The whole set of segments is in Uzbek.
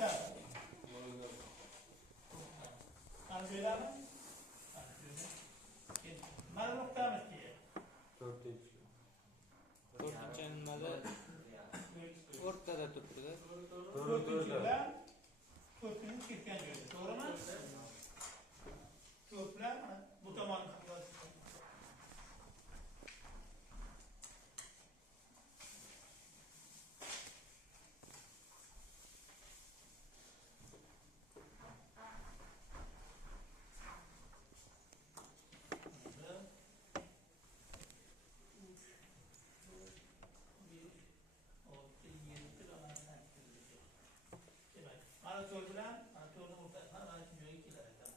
çıkar. Hani böyle mi? Mana nuqtamiz ki. 4-chi. 4-chi nimada o'rtada turibdi-da. 4-chi bilan 4-ni ketgan joyda. To'g'rimi? 4 bilan bu tomonni mana 4 bilan mana 4ni o'rtasidan mana shu joyga kelar ekan.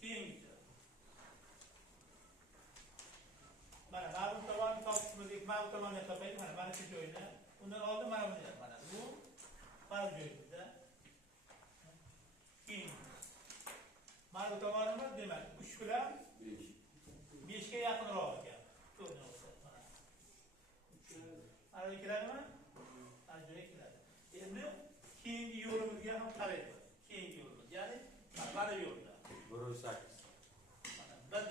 Keyingisi. Mana bu tomonni topishimizdek, mana bu tomonni topaylik, mana shu joyni. Undan oldin mana buni yap, mana bu joyimizda. Keyin mana bu tomonimiz demak 3 bilan 5 ga yaqinroq ekan. To'g'ri mana. Mana keladimi? Mana joyga keladi. Endi keyingi yo'limizga ham qaraymiz. Keyingi yo'limiz, ya'ni mana yo'lda 1.8. Mana birdan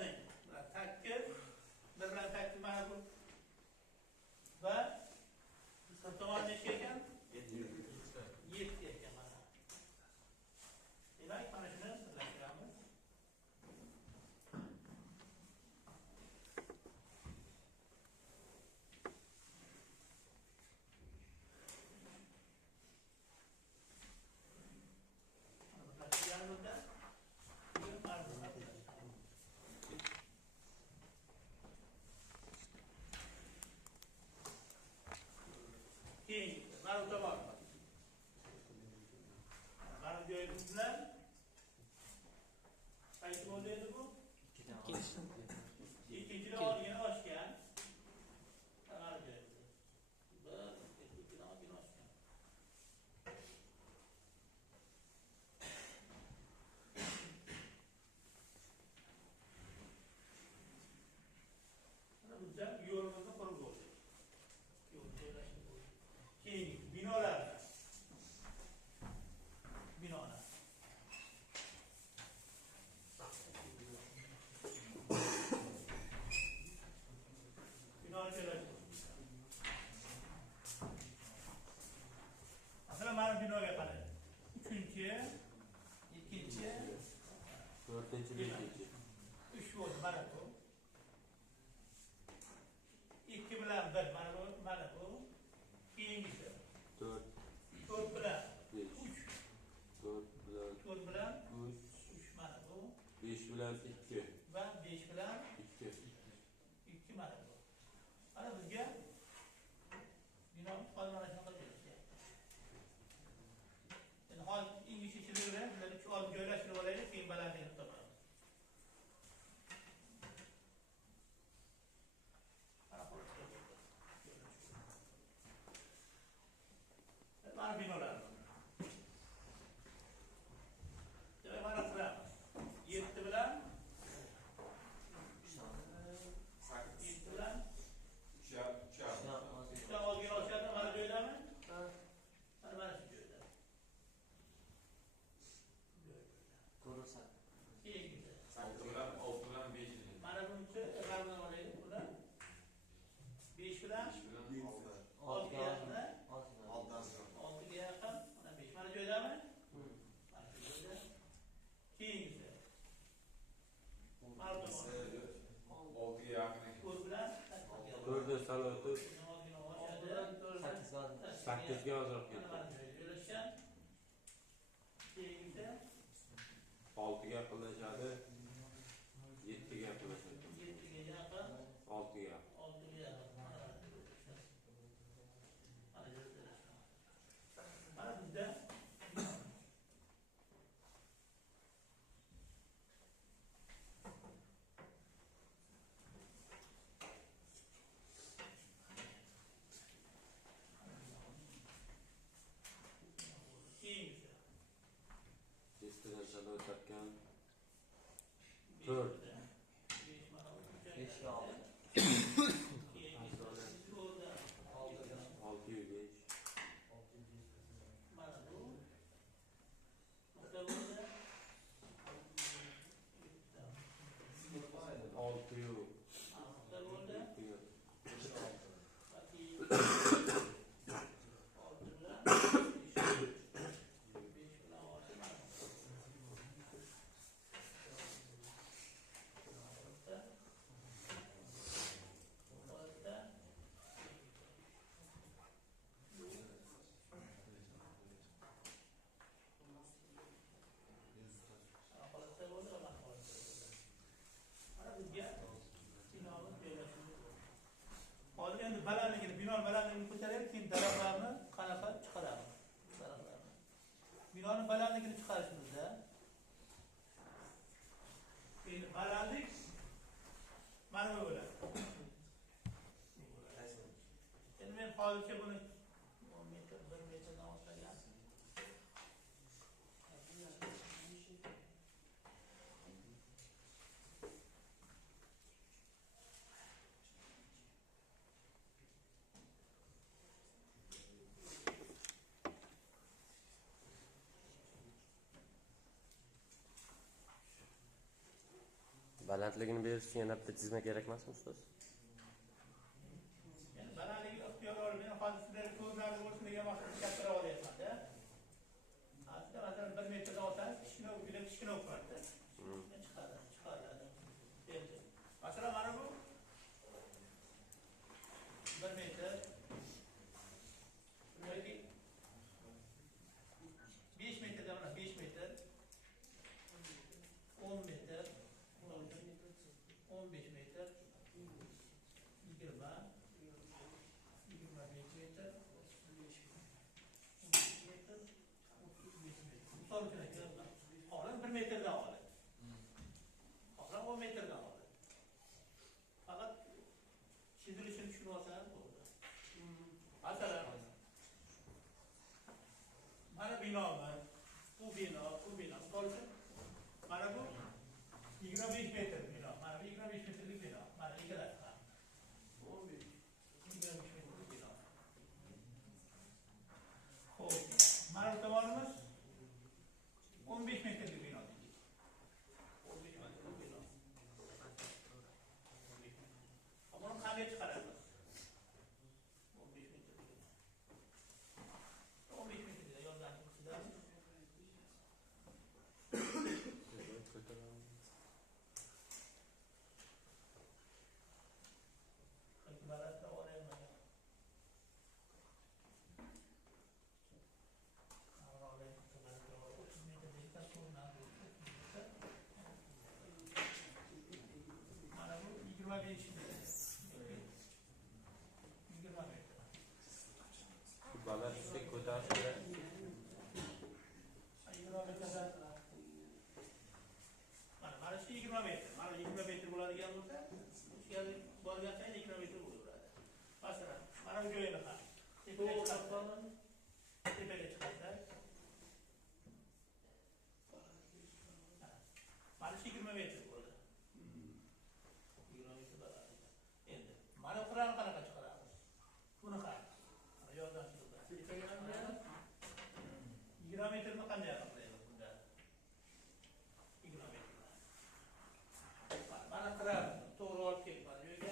takir, birdan takir mana bu va sir tomon nechta ekan? 7 ekan mana. Demak, mana shuni birlashtiramiz. Keyin mana bu tomon. Mana bu joyimiz bilan qaysi bo'ldi endi bu? Ikkinchidan olgan ochgan. Mana bu joyimiz. Bir, ikkinchidan olgan ochgan. Mana bu yo'limizni qurib bo'ldi. Yo'l joylashtirib bo'ldi. Keyin binolar. Binolar. Binolar joylashtirib. Masalan, mana binoga qarang. 3-chi, 2-chi, 4-chi, 5-chi. 3 bo'ldi mana bu. 2 bilan 1 mana bu. Keyingisi 4. 4 bilan 5. 3. 4 bilan 3 mana bu. 5 bilan 2. Va 5 bilan 2. 2 mana bu. Mana bizga binomiz qolmana shunaqa deyishdi. Endi hozir ingichka chizigini bizlar shu olib joylashtirib olaylik, keyin balandligini topamiz. Mana binolar. Demak, mana qilamiz. 7 bilan 8 bilan 3 olgan ochadi, mana joydami? Mana shu joyda. Ko'rsa. Keyingisi. 6 bilan 6 bilan 5. Mana bunisi qardan olaylik buni. 5 bilan 6 ga yaqin. 6 ga yaqin. Mana 5 mana joydami? Mana shu joyda. Keyingisi. Mana bu 6 ga yaqin. 4 bilan 4 sal o'tib 8 ga ozroq ketdi. mana joylashgan. Keyingisi 6 ga yaqinlashadi. 7 ga yaqinlashadi. 7 ga yaqin. 6 ga. 6 ga yaqin. Mana joylashgan. Mana bizda Testidan ularnikini chiqarishimizda endi balandlik mana bu bo'ladi. Endi men hozircha buni 10 metr, 1 metrdan oshirgan. Balandligini berish uchun yana bitta chizma kerak emasmi ustoz? Yani balandligini ixtiyor olib, men hozir sizlarga ko'zlarni bo'lsin degan maqsadda kattaroq olyapman-da. Aslida masalan 1 metrdan olsangiz, kichkina juda kichkina bo'lib qoladi. Chiqadi. Endi masalan mana bu 1 metr yoki 5 metrdan mana 5 metr 10 metr 15 metr 20 25 metr 30 metr 35 metr. Misol uchun aytyapman. Hozir 1 metrdan oladi. Hozir 10 metrdan oladi. Faqat chizilishini tushunib olsangiz bo'ldi. Masalan mana binomi, bu bino. Misol uchun mana bu 25 metr bino. Mana bu 25 metrlik bino. Mana ikkalasi ham. 15 25 metrlik bino. Xo'p, mana bu tomonimiz 15 metrlik bino deylik. 15 metrlik bino. Buni qanday chiqaramiz? 15 metrlik bino. 15 metrda yozdan chiqsidami? Balandlik ko'tarishda mana shu 20 metr. Mana 20 metr bo'ladigan bo'lsa, ishga borgan sayin 20 metr bo'laveradi. Masalan, mana bu joyini ham. Tepaga chiqarsak. Mana shu 20 metr bo'ldi. 20 metr balandlik. Endi mana qur'ani qanaqa chiqaramiz? Buni ham. Mana yordam chiqadi. Tepaga ham 20 metrni qanday aniqlaymiz bunda? 20 metr. Mana qiramiz. To'g'ri olib kelib mana joyga.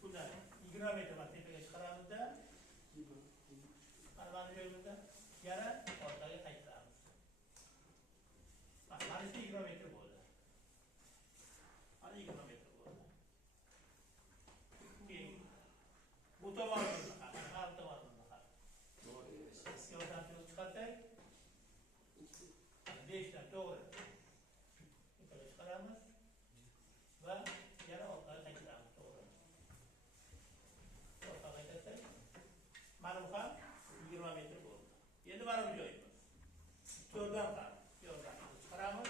Bundan 20 metr mana tepaga chiqaramizda. Mana joyimizda yana orqaga qaytaramiz. Mana shu 20 metr bo'ldi. Mana 20 metr bo'ldi. Bu tomonimizni ham, har tomonimizni ham. Yordamchimiz chiqarsak, 5 dan to'g'ri. Tepaga chiqaramiz va yana orqaga qaytaramiz to'g'ri. Orqaga qaytarsak, mana bu ham 20 metr bo'ldi. Endi mana bu joyimiz. To'rdan ham yordamchimiz chiqaramiz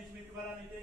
necha metr balandlikda